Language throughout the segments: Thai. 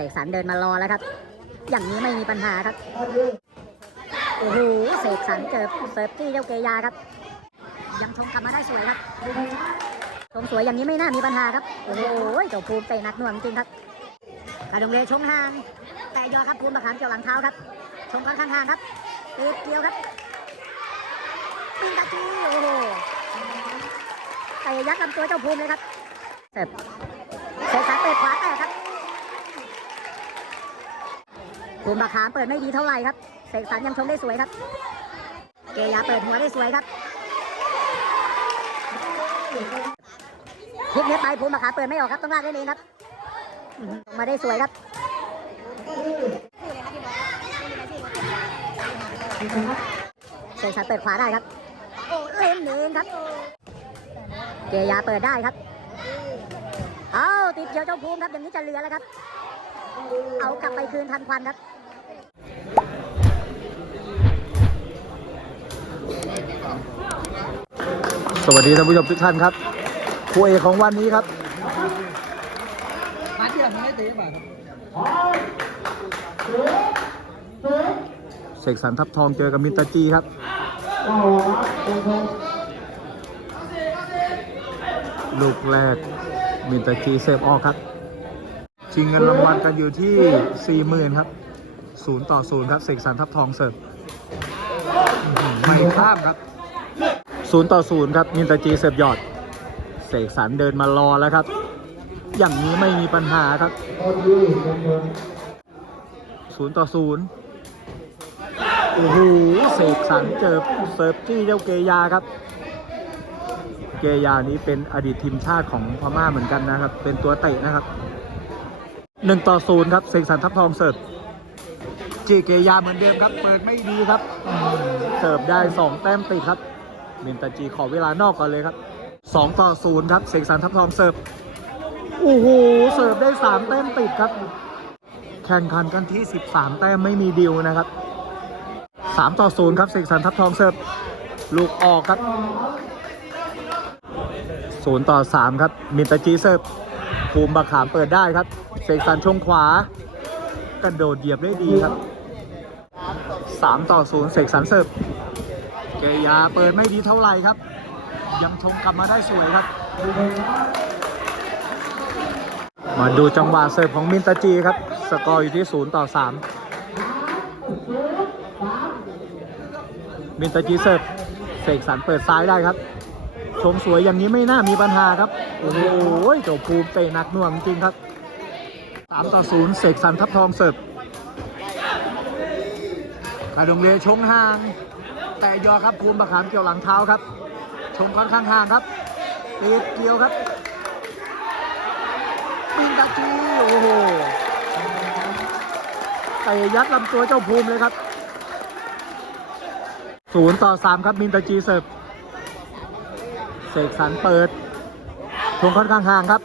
สกสรรเดินมารอแล้วครับ อย่างนี้ไม่มีปัญหาครับ โอ้โห เสกสรรเจอเสิร์ฟที่เจ้าเกยาครับ ยังชงกลับมาได้สวยครับชงสวยอย่างนี้ไม่น่ามีปัญหาครับ โอ้โหเจ้าภูมิเตะหนักหน่วงจริงครับกาดงเลชงห่าง แต่ยอครับภูมิประคามเกี่ยวหลังเท้าครับ ชงค่อนข้างห่างครับติดเกี่ยวครับปิงตาจีโอ้โหเตะยัดลำตัวเจ้าภูมิเลยครับเสร์ฟเสกสรรเปิดขวาแตกครับ ภูมิประคามเปิดไม่ดีเท่าไหร่ครับเสกสรรยังชงได้สวยครับ เกยาเปิดหัวได้สวยครับพลิกเนี้ยไปภูมิประคามเปิดไม่ออกครับต้องลากได้เองครับมาได้สวยครับเสกสรรเปิดขวาได้ครับโอ้เล่นเองครับ เกยาเปิดได้ครับเอาติดเกี่ยวเจ้าภูมิครับอย่างนี้จะเหลือแล้วครับ เอากลับไปคืนทันควันครับ วัสดีท่านผู้ชมทุกท่านครับคู่เอกของวันนี้ครับมาที่หลังไม่เตะป่ะครับเสกสรรทับทองเจอกับมินตาจีครับลูกแรกมินตาจีเซฟออกครับ ชิงเงินรางวัลกันอยู่ที่ 40,000ครับศูนย์ต่อศูนย์ครับเสกสรรทับทองเสิร์ฟไม่ข้ามครับ ศูนย์ต่อศูนย์ครับมินตาจีเสิร์ฟยอด เสกสรรเดินมารอแล้วครับ อย่างนี้ไม่มีปัญหาครับศูนย์ต่อศูนย์โอ้โหเสกสรรเจอเสิร์ฟที่เจ้าเกยาครับ เกยานี้เป็นอดีตทีมชาติของพม่าเหมือนกันนะครับ เป็นตัวเตะนะครับหนึ่งต่อศูนย์ครับเสกสรรทับทองเสิร์ฟจีเกยาเหมือนเดิมครับ เปิดไม่ดีครับ เสิร์ฟได้สองแต้มติดครับ เมนตาจีขอเวลานอกก่อนเลยครับสองต่อศูนย์ครับเสกสรรทับทองเสิร์ฟโอ้โหเสิร์ฟได้สามแต้มติดครับ แข่งขันกันที่13แต้มไม่มีดิวนะครับ3ต่อ0ครับเสกสรรทับทองเสิร์ฟลูกออกครับ0ต่อ3ครับมินตาจีเสิร์ฟภูมิบะขามเปิดได้ครับเสกสรรชงขวา กระโดดเหยียบได้ดีครับ3ต่อ0เสกสรรเสิร์ฟ เกยาเปิดไม่ดีเท่าไหร่ครับ ยังชงกลับมาได้สวยครับ มาดูจังหวะเสิร์ฟของมินตาจีครับ สกอร์อยู่ที่ 0 ต่อ 3 มินตาจีเสิร์ฟเสกสรรเปิดซ้ายได้ครับ ชมสวยอย่างนี้ไม่น่ามีปัญหาครับ โอ้โหเจ้าภูมิเตะหนักหน่วงจริงครับ 3 ต่อ 0 เสกสรรทับทองเสิร์ฟคาดงเรียชงห่าง แต่ยอครับภูมิประขามเกี่ยวหลังเท้าครับชงค่อนข้างห่างครับตีเกี่ยวครับปิงตาจีโอ้โหเตะยัดลำตัวเจ้าภูมิเลยครับศูนย์ต่อสามครับมินตาจีเสิร์ฟเสกสรรเปิดทวงค่อนข้างห่างครับ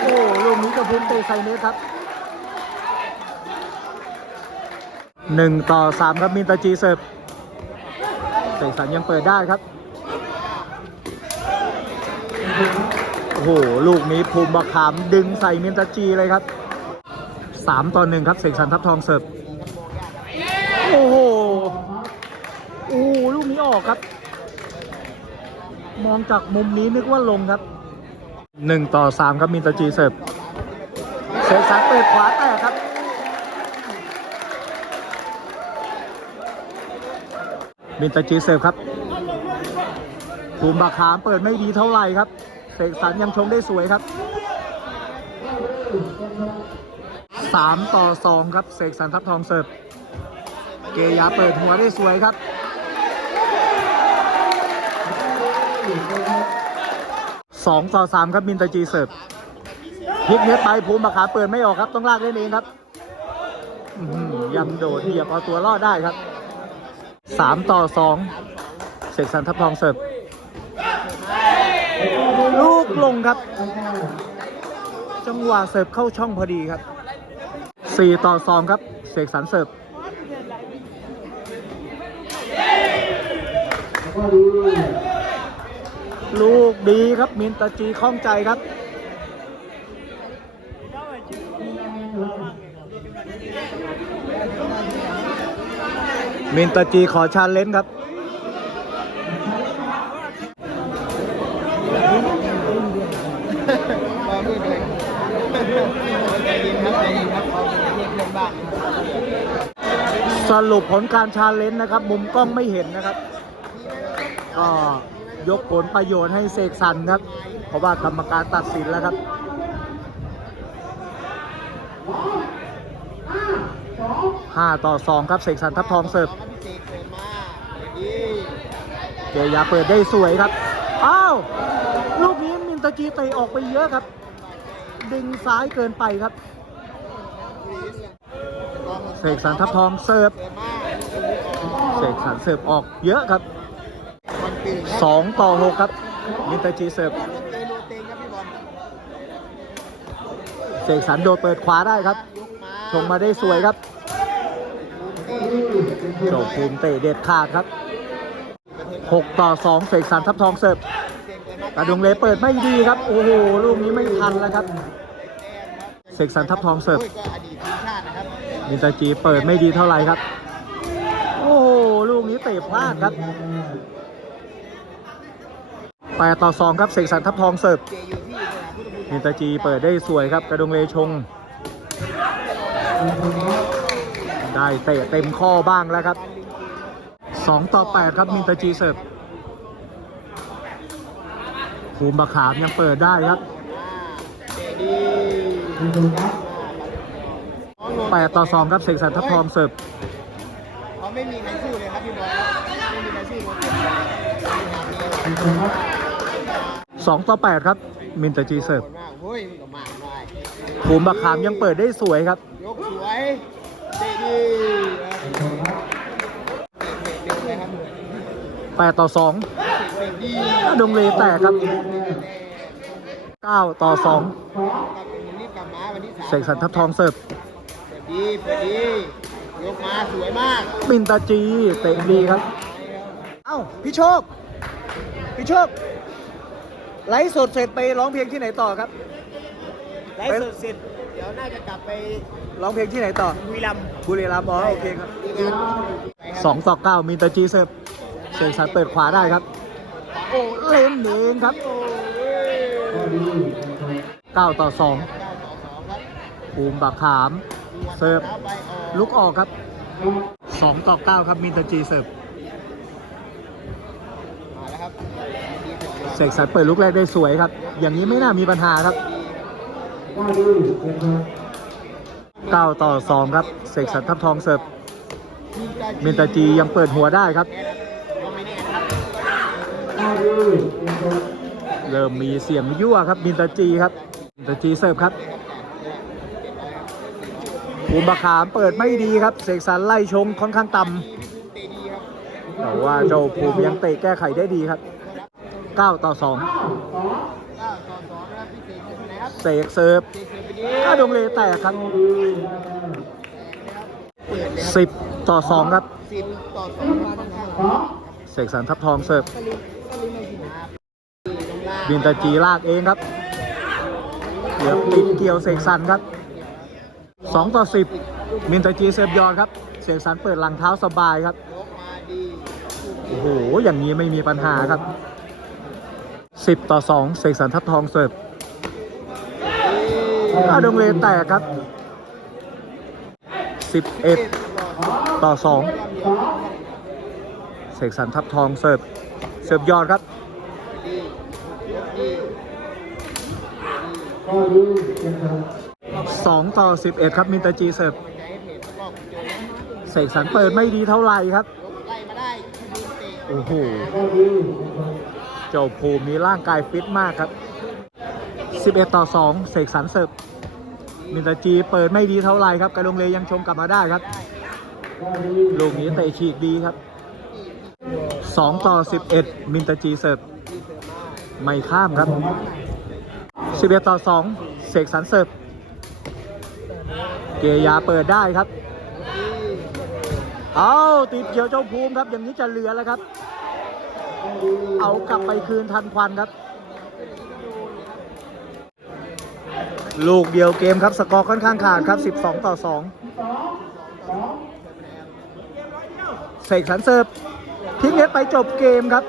โอ้ลูกนี้จ้าภูมิเตะใส่เน็ตครับหนึ่งต่อสามครับมินตาจีเสิร์ฟ เสกสรรยังเปิดได้ครับ โอ้โห ลูกนี้ภูมิบะขามดึงใส่มินตาจีเลยครับสามต่อหนึ่งครับเสกสรรทับทองเสิร์ฟโอ้โหโอ้โหลูกนี้ออกครับ มองจากมุมนี้นึกว่าลงครับหนึ่งต่อสามครับมินตาจีเสิร์ฟเสกสรรเปิดขวาแตกครับ มินตาจีเสิร์ฟครับภูมิบะขามเปิดไม่ดีเท่าไหร่ครับเสกสรรยังชงได้สวยครับ3ต่อ2ครับเสกสรรทับทองเสิร์ฟเกยาเปิดหัวได้สวยครับ2ต่อ3ครับมินตาจีเสิร์ฟพลิกเน็ตไปภูมิบะขาเปิดไม่ออกครับต้องลากเล่นเองครับยังโดดเหยียบเอาตัวรอดได้ครับ 3ต่อ2เสกสรรทับทองเสิร์ฟลูกลงครับ จังหวะเสิร์ฟเข้าช่องพอดีครับ4ต่อ2ครับเสกสรรเสิร์ฟลูกดีครับมินตาจีคล่องใจครับ มินตาจีขอชาเลนจ์ครับก็มืดเลยใจเย็นครับใจเย็นครับเขาเป็นเพื่อนบ้านสรุปผลการชาเลนจ์นะครับ มุมกล้องไม่เห็นนะครับ ก็ยกผลประโยชน์ให้เสกสรรครับ เพราะว่ากรรมการตัดสินแล้วครับ ห้าต่อสองครับเสกสรรทับทองเสิร์ฟเศษเกิดมาดีเกียร์ยาเปิดได้สวยครับ อ้าว ลูกนี้มินตาจีเตะออกไปเยอะครับ ดึงซ้ายเกินไปครับเสกสรรทับทองเสิร์ฟเสกสรรเสิร์ฟออกเยอะครับมันตื่นครับสองต่อหกครับ มินตาจีเสิร์ฟเสกสรรโดดเปิดขวาได้ครับชงมาได้สวยครับ โจภูมิเตะเด็ดขาดครับ 6 ต่อ 2 เสกสรรทับทองเสิร์ฟกระดงเลเปิดไม่ดีครับ โอ้โห ลูกนี้ไม่ทันแล้วครับ เสกสรรทับทองเสิร์ฟมินตาจีเปิดไม่ดีเท่าไหร่ครับ โอ้โห ลูกนี้เตะพลาดครับ8ต่อ 2 ครับ เสกสรรทับทองเสิร์ฟมินตาจีเปิดได้สวยครับ กระดงเลชง ได้เตะเต็มข้อบ้างแล้วครับ 2 ต่อ 8 ครับมินตาจีเสิร์ฟภูมิบะขามยังเปิดได้ครับ 8 ต่อ 2 ครับเสกสรรทับทองเสิร์ฟเขาไม่มีใครสู้เลยครับพี่บอลไม่มีใครสู้โรเตงต่อ 8 ครับ มินตาจีเสิร์ฟภูมิบะขามยังเปิดได้สวยครับ เตะดีเตะเร็วเลยครับ8ต่อเตะดี2กระดุงเลแตกครับ9ต่อกลับรีบกลับมาวันที่สาม2เสกสรรทับทองเสิร์ฟเปิดดีเปิดดียกมาสวยมากมินตาจีเตะดีครับ เอ้าพี่โชค พี่โชค ไลฟ์สดเสร็จไปร้องเพลงที่ไหนต่อครับ ไลฟ์สดเสร็จ เดี๋ยวน่าจะกลับไป ร้องเพลงที่ไหนต่อบุรีรัมย์บุรีรัมย์อ๋อโอเคครับมีงานไปครับสองต่อเก้ามินตาจีเสิร์ฟเสกสรรเปิดขวาได้ครับโอ้เล่นเองครับโอ้ยเก้าต่อสองเก้าต่อสองครับภูมิบักขาม เสิร์ฟท้าไปออกลุกออกครับสองต่อเก้าครับมินตาจีเสิร์ฟมาแล้วครับดีสุดยอดเสกสรรเปิดลุกแรกได้สวยครับ อย่างนี้ไม่น่ามีปัญหาครับ 9 ต่อ 2 ครับ เสกสรรทับทองเสิร์ฟเมนตาจียังเปิดหัวได้ครับ เริ่มมีเสียงยั่วครับมินตาจีครับมินตาจีเสิร์ฟครับภูมิขามเปิดไม่ดีครับ เสกสรรไล่ชงค่อนข้างต่ำแต่ว่าเจ้าภูมิยังเตะแก้ไขได้ดีครับ 9 ต่อ 2 เสกเสกเสิร์ฟเสกเสิร์ฟไปดีกระดงเลแตกครับเปิบ10ต่อ2ครับสิบต่อสองเสกสรรทับทองเสิร์ฟมินะครับตรงล่างบินตาจีลากเองครับเกือบติดเกี่ยวเสกสรรครับ2ต่อ10มินตาจีเสิร์ฟยอนครับ เสกสรรเปิดหลังเท้าสบายครับโอ้โหอย่างนี้ไม่มีปัญหาครับ10ต่อ2เสกสรรทับทองเสิร์ฟ กระดงเลแตกครับ 11 ต่อ 2 เสกสรรทับทองเสิร์ฟเสิร์ฟยอดครับดียกดี2ต่อ11ครับมินตาจีเสิร์ฟเพจแล้วก็คุณโจนะเสกสรรเปิดไม่ดีเท่าไหร่ครับเตะโอ้โหเจ้าภูมินี้ร่างกายฟิตมากครับ 11 ต่อ 2 เสกสรรเสิร์ฟมินตาจีเปิดไม่ดีเท่าไหร่ครับกระดงเลยังชมกลับมาได้ครับ ลูกนี้เตะฉีกดีครับ 2 ต่อ 11 มินตาจีเสิร์ฟไม่ข้ามครับ 11 ต่อ 2 เสกสรรเสิร์ฟเกียร์ยาเปิดได้ครับ เอาติดเกี่ยวเจ้าภูมิครับ อย่างนี้จะเหลือแล้วครับ เอากลับไปคืนทันควันครับ ลูกเดียวเกมครับ สกอร์ค่อนข้างขาดครับ 12 ต่อ 2 เสกสรรเสิร์ฟทิ้งเน็ตไปจบเกมครับ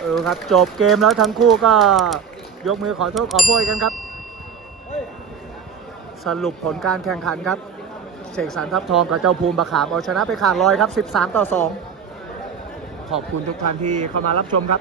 เออครับ จบเกมแล้วทั้งคู่ก็ยกมือขอโทษขอโพยกันครับ สรุปผลการแข่งขันครับ เสกสรรทับทองกับเจ้าภูมิบะขามเอาชนะไปขาดลอยครับ 13 ต่อ 2 ขอบคุณทุกท่านที่เข้ามารับชมครับ